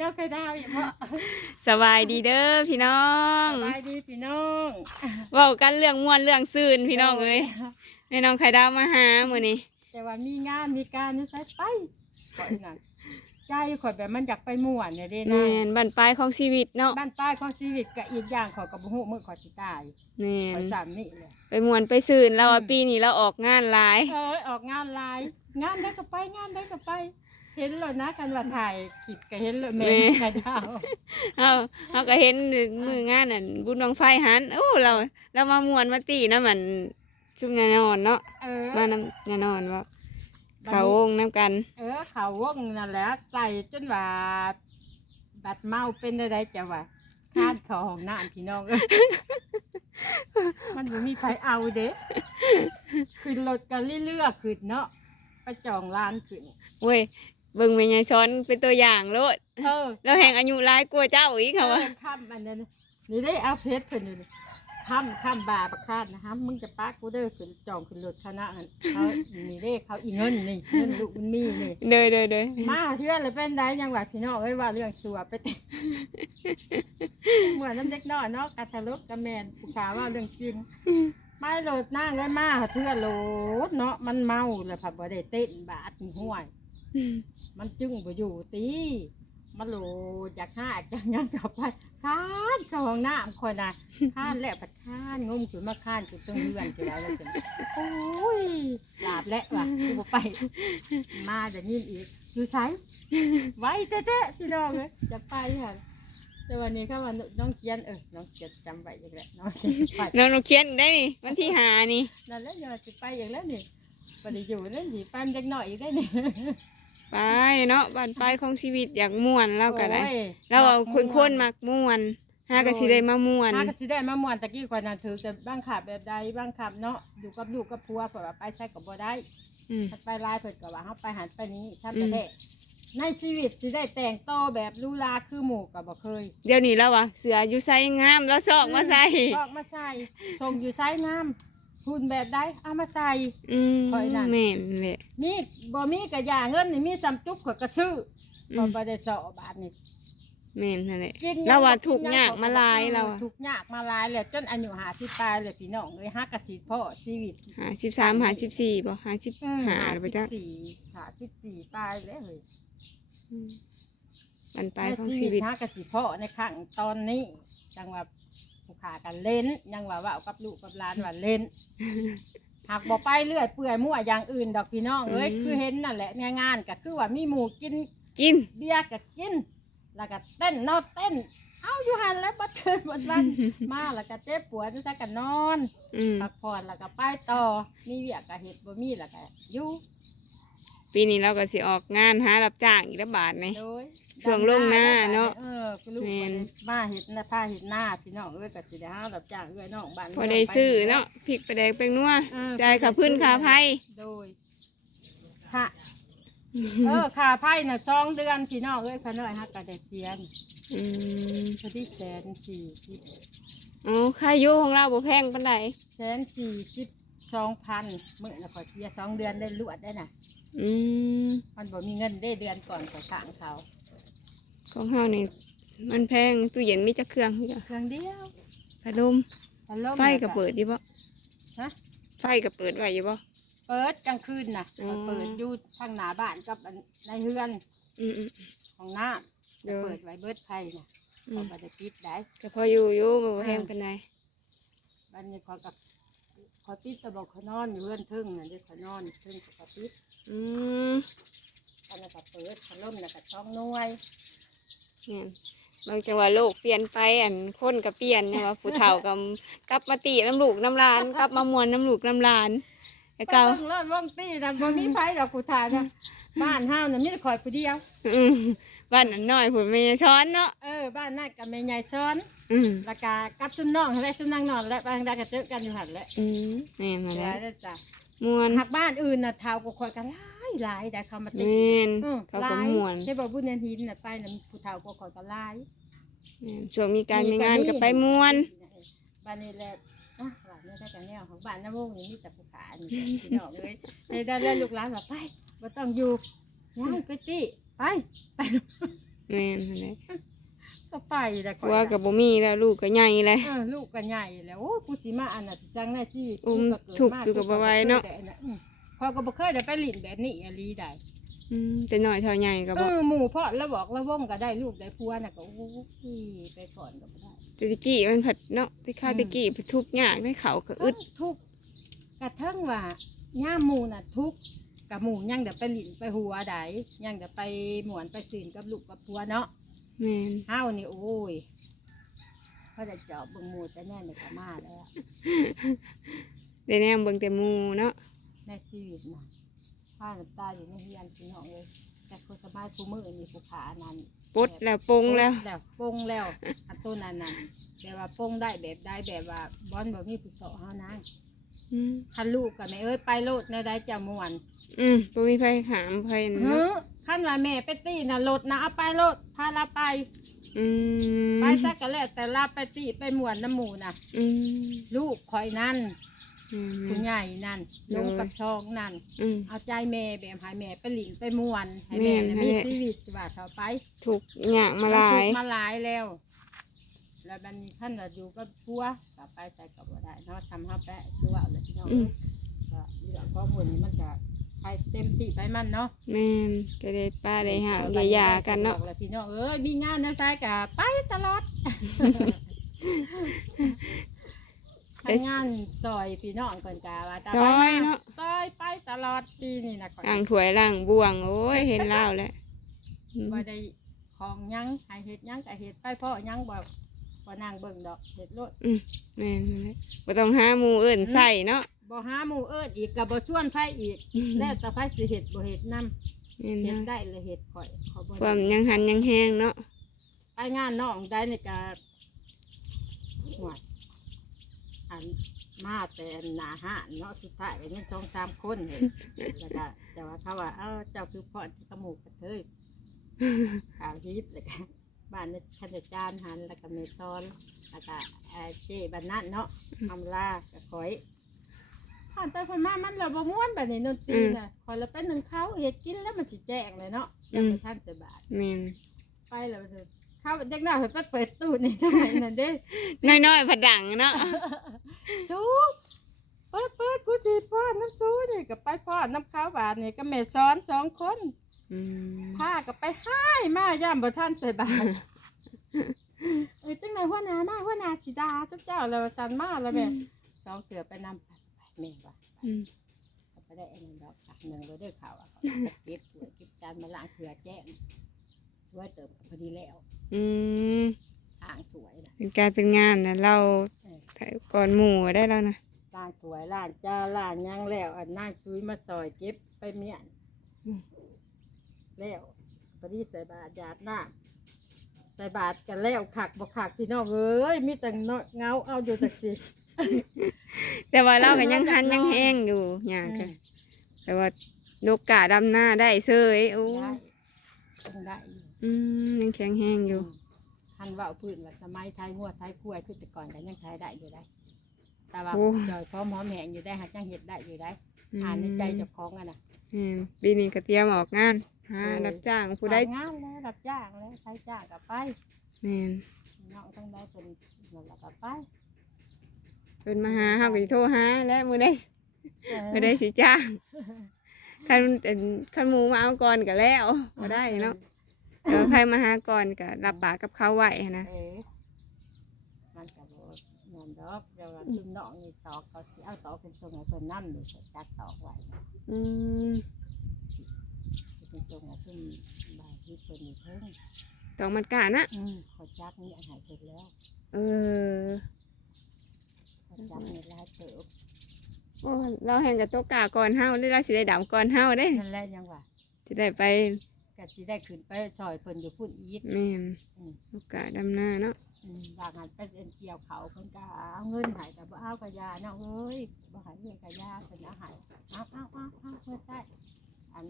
เจ้าเคยดาวอีกเพราะสบายดีเด้อพี่น้องสบายดีพี่น้องเว้ากันเรื่องม่วนเรื่องซื่นพี่น้องเอ้ยแม่น้องไข่ดาวมาหามื้อนี้แต่ว่ามีงานมีการนี่ใส่ไปก่อนนั่นใจข่อยแบบมันอยากไปม่วนเนี่ยเด้นะแม่นบั้นปลายของชีวิตเนาะบ้านป้ายของชีวิตกับอีกอย่างข่อยกับบุหุมือข่อยสิตายแม่ข่อยนสามนี่เลย ไปม่วนไปซื่นเราว่าอืม ปีนี้เราออกงานหลาย เออออกงานหลาย งานได้ก็ไปงานได้ก็ไป เห็นเลยนะกันว่าถ่ายคลิปก็เห็นเลยแม่ไข่ดาวเฮาเฮาก็เห็นมืองานนั่นบุญบังไฟหันโอ้เราเรามาม่วนมาตีนะมันชุมแน่นอนเนาะเออมานำแน่นอนว่าเขาวงน้ำกัน เออเขาวงนั่นแหละใส่จนว่าบัดเมาเป็นได้จะว่าคาดเขอห้องน้ำพี่น้องเอ้ยมันบ่มีใครเอาเด้ขึ้นรถกันเรื่อยๆขึ้นเนาะไปจองร้านขึ้นเว้ย เบิ่งแม่ยายซ้อนเป็นตัวอย่างโลดเออเราแห่งอายุหลายกว่าเจ้าอีกค่ะว่าเออค่ำอันนั้นนี่ได้เอาเพชรเพิ่นอยู่นี่ค่ำค่ำบาประคาดนะฮะมึงจะปักกูเด้อขึ้นจองขึ้นรถคณะนั้นเขานี่เด้เขาอีเงินนี่เงินลูกมันมีนี่ เด้อเด้อเด้อมาเชื่อเลยเป็นได้ยังว่าพี่น้องเอ้ยว่าเรื่องสัวไปแต่ เหมือนน้ำเด็กน้อยเนาะกาทะลุกกระแมนผู้ขาว่าเรื่องจริงไม่โหลดนั่งเลยมาเทื่อโหลดเนาะมันเมาเลยผับบ่ได้เต้นบาดนี่ห่วย มันจึงบ่อยู่ตีมันโหลดอยากฆ่าจังยังกลับไปค้านเข้าห้องน้ำคอยนะค้านแล้วปัดค้านงมขึ้นมาค้านขึ้นตรงเรือนจะได้แล้วจังโอ้ยหลาบแล้วว่ะกูบ่ไป มาจะยินอีกอยู่ไสไว้เต้ๆพี่น้องเอ้ยจะไปค่ะแต่วันนี้เข้ามาน้องเกียนเออน้องเกียนจำไว้อีกแล้วน้องเกียนไปน้องหนูเขียนได้นี่วันที่หานี่นั่นแหละอย่าสิไปอีกแล้วนี่บ่ได้อยู่แล้วนี่ไปมันเด็กน้อยอีกได้นี่ ไปเนาะบ้านปลายของชีวิตอยากม่วนเราก็ได้ โอ้ยเราเอาคนคนๆมักม่วนหาก็สิได้มาม่วน หาก็สิได้มาม่วนตะกี้ก่อนนั้นถือแต่บางขับแบบใดบางขับเนาะอยู่กับลูกกับผัวเผื่อว่าไปใช้กับบ่ได้อืม ถ้าไปหลายเพิ่นก็ว่าเฮาไปหันไปนี้ถ้าอืจะม ได้ในชีวิตสิได้แต่งโตวแบบลูลาคือหมู่ก็บ่เคยเดี๋ยวนี้เราอะเสืออยู่ไซงามแล้วซอกมาใส่ชอกมาใส่ส่งอยู่ไซงาม ทุนแบบใดเอามาใส่ อืมข้อยนั่น แม่นแหละมีบ่มีกระยาเงินนี่มีซ้ำจุกข่อยก็ซื้ออืบ่มบ่ได้เสาะบาทนี่แม่นนั่นแหละกินเราว่าหงถูกข์ยากมาหลายเราอะถูกข์ยากมาหลายแล้วจนอายุ50ปลายเลยพี่น้องเอ้ยฮักกะสิพ่อชีวิต หาสิบสามหาสิบสี่บ่หาสิบอืมหาหรือไปจ้ะ54 54ปลายแล้วเฮ้ยบ้านปลายของชีวิตฮักกะสิพ่อในครั้งตอนนี้จังว่า ผู้ขากันเล่นยังว่าเว่ากับลูกกับหลานว่าเล่น หากบอกไปเรื่อยเปื่อยมั่วอย่างอื่นดอกพี่น้องเอ้ยอืม คือเห็นนั่นแหละงานงานก็คือว่ามีหมูกินกิน เบียร์ก็กิน แล้วก็เต้นเนอเต้น เอาอยู่หันแล้วบัดคืนบัดวัน มาแล้วก็เจ็บปวดจะใส่กันนอน อืม พักผ่อนแล้วก็ไปต่อ มีเวียกก็เฮ็ดบ่มีแล้วก็อยู่ ปีนี้เราก็สิออกงานหารับจ้างอีกแล้วบาทนี่ โดยช่วงลงหน้าเนาะเออคือลูกแม่นมาเฮ็ดนะผ้าเฮ็ดหน้าพี่น้องเอ้ยก็สิได้หารับจ้างเอ้ยน้องบ้านพอได้ซื้อเนาะพริกไปแดงเป็นนัวเออจ่ายค่าพื้นค่าไผ่โดยค่ะเออค่าไพ่น่ะสองเดือนพี่น้องเอ้ยขน้อยฮักกะได้เสียนอืมพอดีแสนสี่สิบเอาค่าอยู่ของเราบ่แพงปานใดแสนสี่สิบสองพันเมื่อนะขอเสียสองเดือนได้ลวดได้น่ะ อืมมันบ่มีเงินได้เดือนก่อนขอข้างเขา ของเฮานี่มันแพงตู้เย็นมีจักเครื่องคือจ้ะเครื่องเดียวพัดลมพัดลมไฟก็เปิดอยู่บ่ฮะ ไฟก็เปิดไว้อยู่บ่ เปิดกลางคืนน่ะอืม เปิดอยู่ทางหน้าบ้านกับอันในเฮือนอืมอืมของน้เดี๋ยวำเปิดไว้เบิดไพ่น่ะอืเขามบ่ได้ปิดได้ ก็พออยู่อยู่บ่แพงปานใด บันนี้เขากับเขาปิดแตะบอกเขานอนอยู่เฮือนทึ่งน่ะเดี๋ยวเขานอนทึ่งเขาก็ปิดอืมอันนั้นก็เปิดพัดลมน่ะก็ช่องหน่วยเนี่ยบางจังหวะโลกเปลี่ยนไปอันคนก็เปลี่ยนเนี่ยว่าผู้เฒ่ากับกลับมาตีน้ำลูกน้ำหลานกลับมามวนน้ำลูกน้ำหลานแล้วก็ไปเบิ่งเลิศวงตีนะบ่มีไผดอกกูทานะบ้านห้าวน่ะมีแต่ข่อยผู้เดียว อืม บ้านนั้นน้อยผมไม่ช้อนเนาะเออบ้านนั่นกับแม่ใหญ่ซ้อนอืมแล้วก็กับซุมน้องหั่นแหละซุมนางนอนและบางใดก็เจอกันอยู่หั่นแหละอืมแม่นมาเดี๋ยแล้ววได้จ้ะมวนหักบ้านอื่นน่ะเฒ่าก็ข่อยกันหลายหลายได้เขามาติแม่นอือเขาหลาก็ยมวนได้บอกบุญเนินหินน่ะไปน่ะผู้เฒ่าก็ข่อยก็หลาย แม่นช่วงมีการมีงานก็ไปมวนบ้านนี้แหละอะบ้านนี้ได้กันแนวของบ้านน้ำวงนี่มีแต่ผู้ขานี่พี่น้องเอ้ยได้ได้แล้วลูกหลานว่าไปบ่ต้องอยู่ย้ายไปติ ไปไปแม่นนั่นแหละก็ไปแล้วผัวก็บ่มีแล้วลูกก็ใหญ่แล้วเออลูกก็ใหญ่แล้วโอ้กูสิมาอันน่ะสิจังได้ที่อุ้มกูเดทุกข์อยู่กับบ่ไหวเนาะกูก็บ่คยได้อืมพอก็บ่เคยได้ไปลิ้นแบบนี้อะลีได้อืมแต่น้อยเท่าใหญ่ก็เอบ่อหมู่เพาะแล้วบอกแล้ววงก็ได้ลูกได้ผัวน่ะก็โอ้ยไปก่อนก็บ่ได้ แต่ตะกี้มันผัดเนาะแตะข้าวตะกี้ไปทุบยากได้เขาก็อึดทุกข์กระทั่งว่าย่ามหมู่น่ะทุกข์ กับหมู่ยังเดี๋ยวไปลิ้นไปหัวใดยังเดี๋ยวไปหมวนไปศีลกับลูกกับผัวเนาะแม่นเฮานี่โอ้ยเขาจะเจาะเบิ่งหมู่แต่แน่นี่ก็มาแล้วได้แนมเบิ่งแต่หมู่เนาะในชีวิตนะผ้าน้ำตาอยู่ในเฮียนพี่น้องเลยแต่คนสบายคู่มือนี่ผู้ขานั้นปลดแล้วปลงแล้ว แล้วปงแล้วอันต้นนั้นนั่นแบบว่าปงได้แบบได้แบบว่าบอนแบบมีผู้สอเฮานะ อืมคันลูกกับแม่เอ้ยไปโลดแนวใดจะม่วนอืมบ่มีไผหามไผนั่นเฮ้เนาะอคันว่าแม่ไปตีน่ะโลดนะเอาไปโลดพาเราไป อืมไปซะก็แล้วแต่ลาไปตีไปม่วนน้ำหมูน่ะ อืมลูกคอยนั่นอืมผู้ใหญ่นั่นโดลยงกับช่องนั่น อืม เอาใจแม่แบบให้แม่ไปหลิงไปม่วนให้แม่แม่นน่ะมีนั่นแหละชีวิตว่าต่อไปถูกหยากมาหลายนทุกข์มาหลายแล้ว แล้วมันขั้นเราอยู่กับพัวกลับไปใส่กับบ่ได้เนาะทำห้าแปะคือว่าอะไรที่น้องอืม ก็เรื่องข้อมูลนี้มันจะไปเต็มที่ไปมันเนาะแม่นก็ได้ป้าได้หาได้ยากันเนาะแล้วพี่น้องเอ้ยมีงานนะใช่กับไปตลอดทำงานซอยพี่น้องเพิ่นกาว่าจะซไปอยมาเนาะซอยไปตลอดปีนี่นะก่อนล้างถ้วยล้างบ่วง โอ้ยเห็นแล้วแหละอืมบ่ได้ของหยังให้เฮ็ดหยังก็เฮ็ดไปเพราะหยังบ่ บ่นางเบิ่งดอกเฮ็ดโลดอืมแม่นนั่นแหละบ่ต้องหาหมู่อื่นใส่เนาะบ่หาหมู่เอิ้นอีกก็บ่ชวนไผอีก แล้วแต่ไผสิเฮ็ดบ่เฮ็ดนํแม่นเฮ็ดนะได้เลยเฮ็ดข่อยขอบ่ความยังหันยังแห้งเนาะไปงานน้องได้นี่ก็หวดอันมาแต่หน้าห้านเนาะสุดท้ายก็ยังสองสามคนเห็นแล้วก็แต่ว่าเขาว่าเอ้าเจ้าคือพ่อที่กระหมูกกระเทยข่าวฮิปเลยก็ บ้านในขันจานหันแล้วก็เมซอนแล้วก็เอ่อเจ๊บ้านนั่นเนาะอำลากับข่อยผ่านไปคนมามันเราบ่ม่วนแบบนี้นนตรีน่ะคอยเราไปหนึ่งเขาเฮ็ดกินแล้วมันสิแจ้งเลยเนาะยังไม่ทันจะบาทแม่นไปแล้วเถอะเข้าเด็กหน้าเพิ่นไปเปิดตู้นี่ทำไมนั่นเด้น้อยๆผัดดังเนาะซู เปิดเปิดกูจีป้อนน้ำซูนี่ก็ไปป้อนน้ำข้าวบาทนี่ก็แม่ซ้อนสองคนอืมพาก็ไปให้มาย่ามบ่ท่านใส่บาทเออจังไหนหัวหน้ามาหัวหน้าสิดาเจ้าเจ้าแล้วสันมาแล้วแม่สองเสือไปนำไปไปแม่ว่าอืมเขาไปได้ไอ้นั่นดอกตักหนึ่งเราได้ข่าวอะเขาเก็บถ้วยเก็บจานมาล้างเกลือแจ้งถ้วยเติมก็พอดีแล้วอืมอ่างถ้วยนะเป็นการเป็นงานนะเราเออก่อนหมู่ได้แล้วนะ ล้างถ้วยล้างจานล้างหยังแล้ว อันนั่งซุยมาซอยเก็บไปเมียนแล้วพอดีใส่บาตรหยาดน้ำใส่บาตรกันแล้วขักบ่ขักพี่น้องเอ้ยมีแต่เนาะเงาเอาอยู่จักสิ แต่ว่าเราก็ยังหันยังแห้งอยู่หยาอืกะมแต่ว่านกกาดำหน้าได้เซยโอ้ได้ต้องได้อยู่อืมยังแข็งแห้งอยู่ทันว่าเอาพื้นว่าสมัยไทยหัวไทยกล้วยคือแต่ก่อนกันยังไทยได้อยู่ได้ แต่ว่าโอ้ จอยพร้อมหอมแหงอยู่ได้หักยังเห็ดได้อยู่ได้อืมอ่านในใจเจ้าของอะนะอืมปีนี้ก็เตรียมออกงานหาเออรับจ้างผู้ได้งานแล้วรับจ้างแล้วใช้จ้างกับไปแม่นน้องต้องได้เป็นนั่นแหละกับไปเพิ่นมาหาเฮาก็สิโทรหาและมื้อใดเออมื้อใดสิจ้างคันเอิ่นคันหมูมาเอาก่อนก็แล้วบ่ได้เนาะแต่ว่าใครมาหาก่อนก็รับปากกับเขาไว้หั้นนะเออมันจะบ่เงิน ดอกเดี๋ยวว่าจุ่มน้องนี่ตอกเขาสิเอาตอกเป็นทรงให้เพิ่นนั่นเลยจัดตอกไว้อืมสิเป็นทรงให้เพิ่นบายที่เพิ่นนี่เพิ่งต้องมันกานะอืมเขาจักนี่อาหารเสร็จแล้วเออเขาจักนี่หลายเติบโอ้เราแห่งกับโตะกาก่อนเฮาหรือเราสิได้ดำก่อนเฮาเด้นั่นแหละยังว่าสิได้ไปก็สิได้ขึ้นไปซอยเพิ่นอยู่พุ่นอีกแม่นอืมโอกาสดำหน้าเนาะ อืมบางหันไปเอ็นเกี่ยวเขาเพิ่นก็เอาเงินให้แต่บ่เอากระยาเนาะเอ้ยบ่ให้เงินกระยาเพิ่นเอาให้เอาเอาเอาเอาเพิ่นได้อัน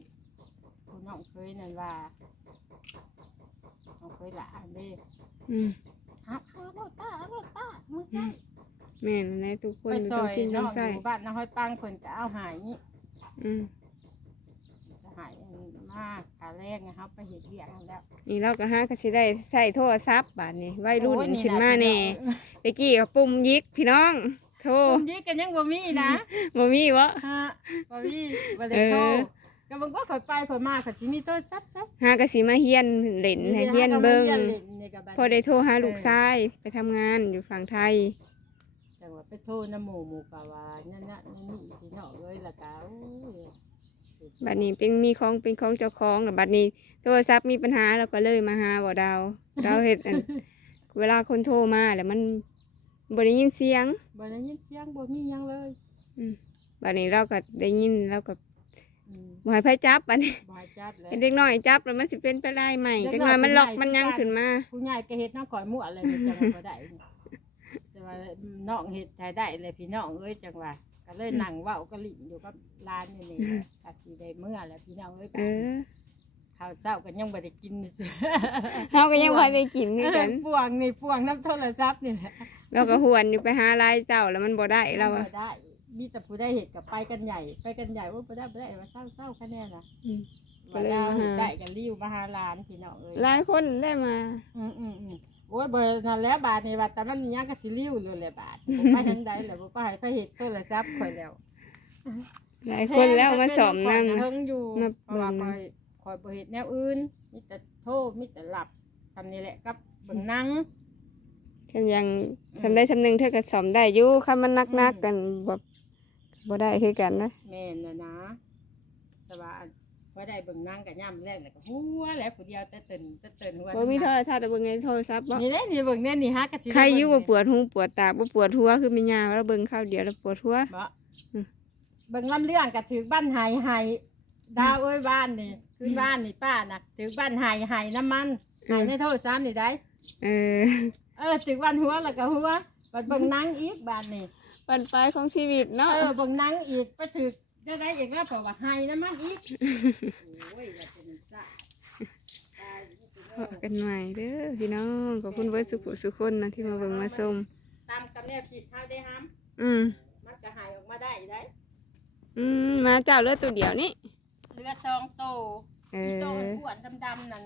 คุณน้องเคยนั่นว่าน้องเคยหลานเด้อืมเอาเอาโลดตาเอาโลดตามือใส่แม่นในทุกคนไปซต้อองยกินต้อเนาะงใส่อยู่บ้านน้าห้อยปังเพิ่นก็เอาห้อืมให้ม มากขาแรงนะครับไปเห็ดเบียกนั่นแล้วนี่เราก็หาก็สิได้ใส่โทรศัพท์บาดนี้วัยรุ่นโอ้ยขึ้นมาะแน่ตะกี้ก็ปุ่มยิกพี่น้อง โทรผมยิกกันยังบ่มีนะบ่มีวะฮะบ่มีบ่ได้เออโทรก็บางว่าข่อยไปข่อยมาข่อยสิมีโทรศัพท์ซับหาก็สิมาเฮียนเล่นให้เฮียนเบิ่งพอได้โทรหาลูกชายไปทำงานอยู่ฝั่งไทยจังว่าไปโทรน้ำหมู่หมู่กะว่านั่นน่ะนั่นนี่พี่น้องเอ้ยและกะโอ้ย บัดนี้เป็นมีของเป็นของเจ้าของแล้วบัดนี้ โทรศัพท์มีปัญหาเราก็เลยมาหาบ่ดาวเราเฮ็ดอันเวลาคนโทรมาแล้วมันบ่ได้ยินเสียงบ่ได้ยินเสียงบ่มีหยังเลยบัดนี้เราก็ได้ยินเราก็อืมบ่ให้ไผจับบัดนี้บ่ให้จับแล้วเห็นเด็กน้อยจับแล้วมันสิเป็นไปได้ใหม่เด็จักงน้อยว่ามันผู้ล็อกใหญ่มันยังคือกันขึ้นมาผู้ใหญ่ก็เฮ็ดน้องก่อยมั่วอะไรนี่จังว่าบ่ได้นี่แต่ว่าน้องเฮ็ดให้ได้เลยพี่น้องเอ้ยจังว่าก็เลยนั่งเว้าก็ลิ้นอยู่กับ ร้านนี่นี่ก็สิได้เมื่อแล้วพี่น้องเอ้ยเออข้าวเช้าก็ยังบ่ได้กินซื่อเฮาก็ยังพอได้กินคือกันป่วงนี่ป่วงน้ำโทรศัพท์นี่แหละเราก็หวนอยู่ไปหาลายเจ้าแล้วมันบ่ได้เราอะบ่ได้ มีแต่ผู้ได้เห็ดกับไปกันใหญ่ ไปกันใหญ่ว่าบ่ได้บ่ได้ว่าเศร้าเศร้าคะแนนนะอืมว่าเราเห็ดได้กันริ้วมาหาหลานพี่น้องเอ้ยหลายคนได้มา อืมอืมอืมโอ้ยเบอร์นั่นแหล้วบาทนี่ว่าแต่มันมีหยังก็สิริ้วเลยแหละบาทบ่ไปทางใดแหละบ่ไปไปเห็ดโทรศัพท์ข่อยแล้ว หลายคนแล้วมาสอมนำเฮิงอยู่มาเพราะว่าเบิ่ข่องยข่อยบ่เฮ็ดแนวอื่นมีแต่โทรมีแต่หลับทำนี่แหละกับเบิ่งหนัง ฉันยังฉันได้ชำนึงเธอก็สอมได้อยู่คันมันนักๆกันบ่บ่ได้คือกันนะแม่นนะนะ แต่ว่าอันพอได้เบิ่งหนังก็ย่ํแรกแล้วก็หัวแล้วผู้เดียวแต่เตินแต่เตินหัวบ่มีโทรทัศน์เบิ่งในโทรศัพท์บ่นี่เด้นี่เบิ่งแน่นี่ฮะกะสิใครอยู่บ่เงปวดหูปวดตาบ่ปวดหัวคือแม่ย่าแล้วเบิ่งข้าวเดียวแล้วปวดหัว บ่อืม เบิ่งลำเรื่องก็ถือบ้านหายหายดาวเอ้ยบ้านนี่ขึ้นบ้านนี่ป้าน่ะถือบ้านหายหายน้ำมันหายในโทรศัพท์นี่ได้เออ เออถือบ้านหัวแล้วก็หัวบัดเบิ่งหนังอีกบ้านนี่ปันปลายของชีวิตเนาะเออเบิ่งหนังอีกไปถือได้ได้อีกแล้วเพราะว่าหายน้ำมันอีกโอ้ยว่าเป็นซ่าตายอีกพบกันใหม่เด้อพี่น้องขอบคุณเบิร์ดสุขุสุขคนนะที่มาเบิ่งมาชมตามกับแนวคิดเฮาได้ห้ามอืมมันก็หายออกมาได้ได้ อืมมาเจ้าเลือดตัวเดียวนี่ เรือซองโตเอที่โตอ อ้วนๆดำๆนั่น